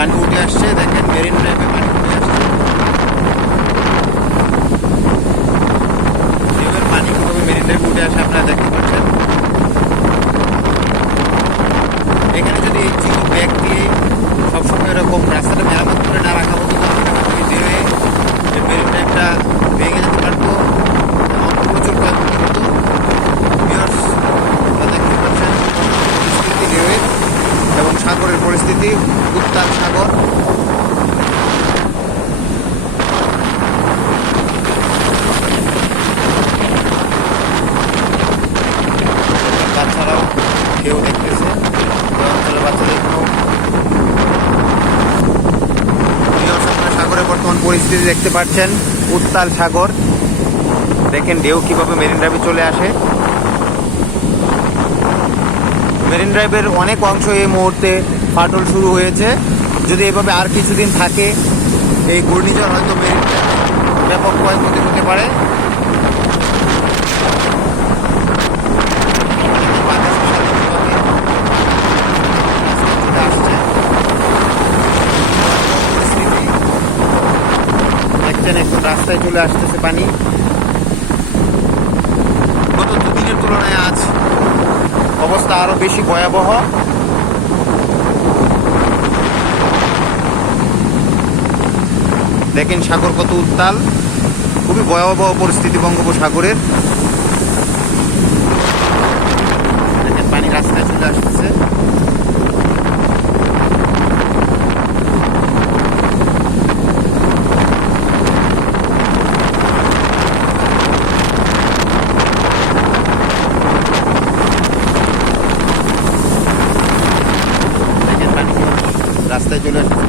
পানি উঠে আসছে, দেখেন মেরিন ড্রাইভে পানি উঠে আসছে। ঢেউয়ের পানি কিভাবে মেরিন ড্রাইভে উঠে আসে আপনারা দেখতে পাচ্ছেন। এখানে যদি এই চিকন ব্যাগ দিয়ে সবসময় এরকম রাস্তাটা মেরামত করে না রাখা হতো, তাহলে এই ঢেউয়ে মেরিন ড্রাইভটা ভেঙে যেতে পারতো এবং প্রচুর ক্ষয়ক্ষতি হতো। ভিউয়ার্স, আপনারা দেখতে পাচ্ছেন পরিস্থিতি ঢেউয়ের এবং সাগরের পরিস্থিতি, উত্তাল সাগর। বাচ্চারাও কেউ দেখতেছে, অঞ্চলের বাচ্চাদের কোনো সাগরের বর্তমান পরিস্থিতি দেখতে পাচ্ছেন, উত্তাল সাগর। দেখেন ঢেউ কিভাবে মেরিন ড্রাইভে চলে আসে। মেরিন ড্রাইভের অনেক অংশ এই মুহূর্তে ফাটল শুরু হয়েছে। যদি এভাবে আর কিছুদিন থাকে এই ঘূর্ণিঝড়, হয়তো মেরিন ড্রাইভে ব্যাপক ক্ষয়ক্ষতি হতে পারে। একদম রাস্তায় চলে আসতেছে পানি। গত দুদিনের তুলনায় আজ অবস্থা আরো বেশি ভয়াবহ। দেখেন সাগর কত উত্তাল, খুবই ভয়াবহ পরিস্থিতি বঙ্গোপসাগরের। দেখেন পানি রাস্তায় চলে আসতেছে। রাস্তায় চলে আসছে।